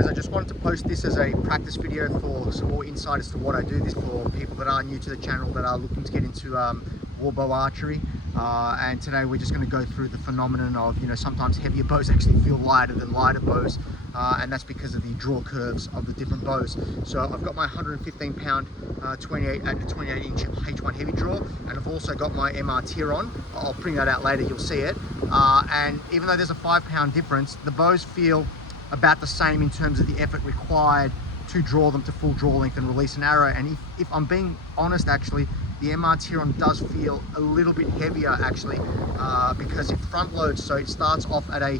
guys, I just wanted to post this as a practice video for some more insight as to what I do. This for people that are new to the channel that are looking to get into warbow archery. And today we're just going to go through the phenomenon of, sometimes heavier bows actually feel lighter than lighter bows, and that's because of the draw curves of the different bows. So I've got my 115 pound 28 and 28 inch H1 heavy draw, and I've also got my MR Tiron. I'll bring that out later, you'll see it. And even though there's a 5 pound difference, the bows feel about the same in terms of the effort required to draw them to full draw length and release an arrow. And if I'm being honest, actually, the MR Tiron does feel a little bit heavier actually, because it front loads, so it starts off at a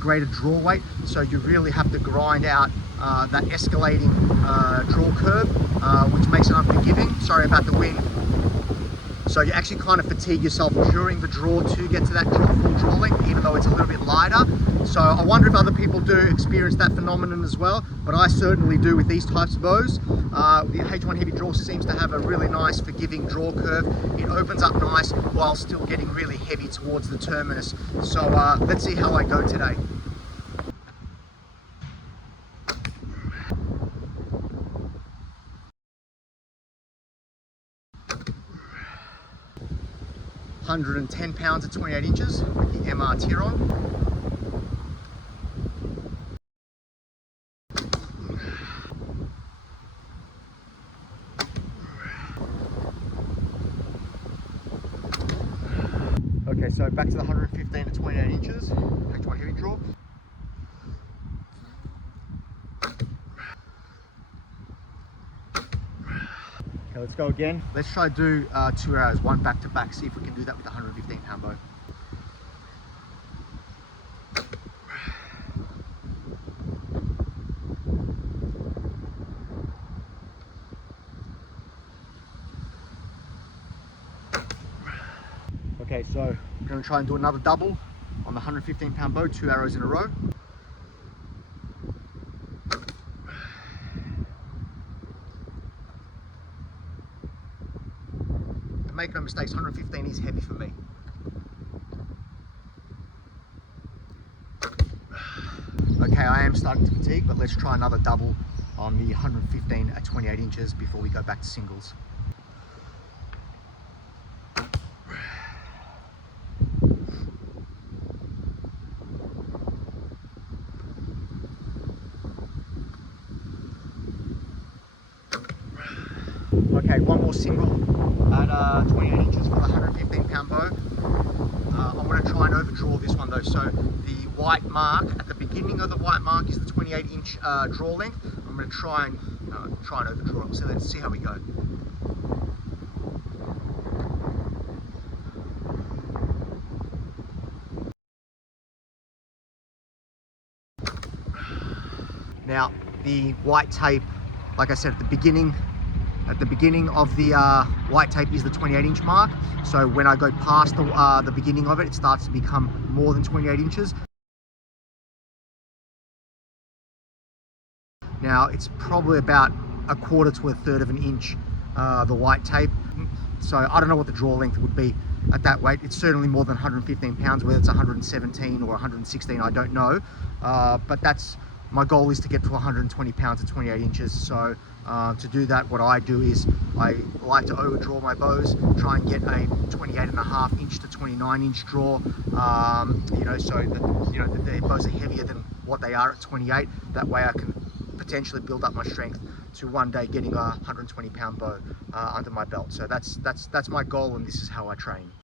greater draw weight, so you really have to grind out that escalating draw curve, which makes it unforgiving. Sorry about the wind. So you actually kind of fatigue yourself during the draw to get to that full draw length, even though it's a little bit lighter. So I wonder if other people do experience that phenomenon as well, but I certainly do with these types of bows. The H1 heavy draw seems to have a really nice forgiving draw curve. It opens up nice while still getting really heavy towards the terminus. So let's see how I go today. £110 at 28 inches with the MR Tiron. Okay, so back to the 115 to 28 inches, H1 heavy draw. Okay, let's go again. Let's try to do 2 arrows, one back to back, see if we can do that with the 115 pound bow. Okay, so we're going to try and do another double on the 115 pound bow, 2 arrows in a row. And make no mistakes, 115 is heavy for me. Okay, I am starting to fatigue, but let's try another double on the 115 at 28 inches before we go back to singles. Okay, one more single at 28 inches for the 115 pound bow. I'm going to try and overdraw this one though. So the white mark, at the beginning of the white mark is the 28 inch draw length. I'm going to try and overdraw it. So let's see how we go. Now the white tape, like I said at the beginning of the white tape is the 28 inch mark. So when I go past the beginning of it, it starts to become more than 28 inches. Now it's probably about 1/4 to 1/3 of an inch, the white tape. So I don't know what the draw length would be at that weight. It's certainly more than 115 pounds, whether it's 117 or 116, I don't know. But my goal is to get to 120 pounds at 28 inches. So to do that, what I do is I like to overdraw my bows, try and get a 28.5 inch to 29 inch draw, so that the bows are heavier than what they are at 28. That way I can potentially build up my strength to one day getting a 120 pound bow under my belt. So that's my goal, and this is how I train.